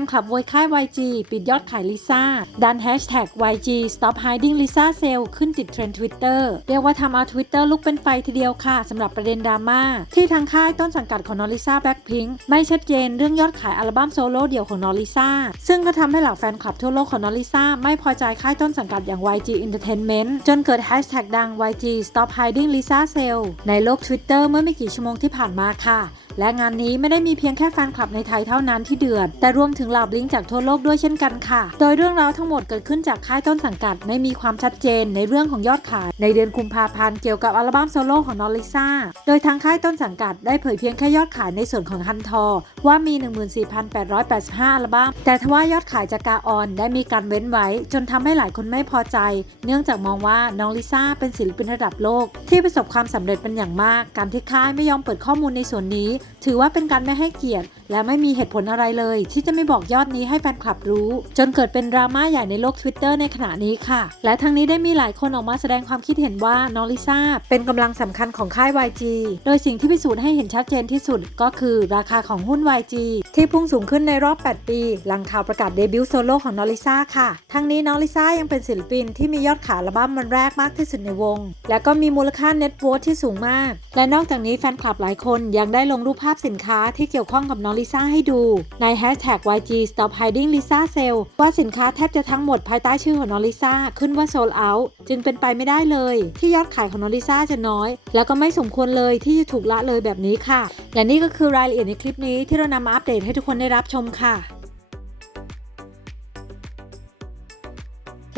นคลับโวยค่าย YG ปิดยอดขายลิซ่า ดันแฮชแท็ก YG Stop Hiding Lisa Sale ขึ้นติดเทรนด์ Twitter เรียกว่าทำเอา Twitter ลุกเป็นไฟทีเดียวค่ะสำหรับประเด็นดราม่าที่ทางค่ายต้นสังกัดของนอริซ่าแบล็คพิงค์ไม่ชัดเจนเรื่องยอดขายอัลบั้มโซโล่เดี่ยวของนอริซ่าซึ่งก็ทำให้เหล่าแฟนคลับทั่วโลกของนอริซ่าไม่พอใจค่ายต้นสังกัดอย่าง YG Entertainment จนเกิดแฮชแท็กดัง YG Stop Hiding Lisa Sale ในโลก Twitter เมื่อไม่กี่ชั่วโมงที่ผ่านมาค่ะ และงานนี้ไม่ได้มีเพียงแค่แฟนคลับในไทยเท่านั้นที่เดือด แต่รวมถึงเหล่าบลิงจากทั่วโลกด้วยเช่นกันค่ะ โดยเรื่องราวทั้งหมดเกิดขึ้นจากค่ายต้นสังกัดไม่มีความชัดเจนในเรื่องของยอดขาย ในเดือนกุมภาพันธ์เกี่ยวกับอัลบั้มโซโล่ของนอริซ่า โดยทางค่ายต้นสังกัดได้เผยเพียงแค่ยอดขายในส่วนของฮันทอ ว่ามี 14,885 อัลบั้ม แต่ทว่ายอดขายจากกาออนได้มีการเว้นไว้ จนทำให้หลายคนไม่พอใจ เนื่องจากมองว่าน้องลิซ่าเป็นศิลปินระดับโลก ที่ประสบความสำเร็จเป็นอย่างมาก การที่ค่ายไม่ยอมเปิดข้อมูลในส่วนนี้ถือว่าเป็นการไม่ให้เกียรติ และไม่มีเหตุผลอะไรเลย ที่จะไม่บอกยอดนี้ให้แฟนคลับรู้ จนเกิดเป็นดราม่าใหญ่ในโลก Twitter ในขณะนี้ค่ะ และทั้งนี้ได้มีหลายคนออกมาแสดงความคิดเห็นว่าน้องลิซ่าเป็นกำลังสำคัญของค่าย YG โดยสิ่งที่พิสูจน์ให้เห็นชัดเจนที่สุดก็คือราคาของหุ้น YG ที่พุ่งสูงขึ้นในรอบ 8 ปี หลังข่าวประกาศเดบิวต์โซโล่ของนองลิซ่าค่ะ ทั้งนี้นองลิซ่ายังเป็นศิลปินที่มียอดขายอัลบั้มวันแรกมากที่สุดในวง และก็มีมูลค่าเน็ต o ว t ที่สูงมาก และนอกจากนี้แฟนคลับหลายคนยังได้ลงรูปภาพสินค้าที่เกี่ยวข้องกับนองลิซ่าให้ดู ในแฮชแท็ก YG Stop Hiding Lisa Sale ว่าสินค้าแทบจะทั้งหมดภายใต้ชื่อของนองลิซ่าขึ้นว่า sold out จึงเป็นไปไม่ได้เลย ที่ยอดขายของน้องลิซ่าจะน้อย แล้วก็ไม่สมควรเลยที่จะถูกละเลยแบบนี้ค่ะ และนี่ก็คือรายละเอียดในคลิปนี้ที่เรานำมาอัปเดตให้ทุกคนได้รับชมค่ะ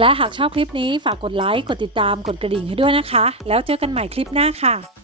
และหากชอบคลิปนี้ฝากกดไลค์ กดติดตาม กดกระดิ่งให้ด้วยนะคะ แล้วเจอกันใหม่คลิปหน้าค่ะ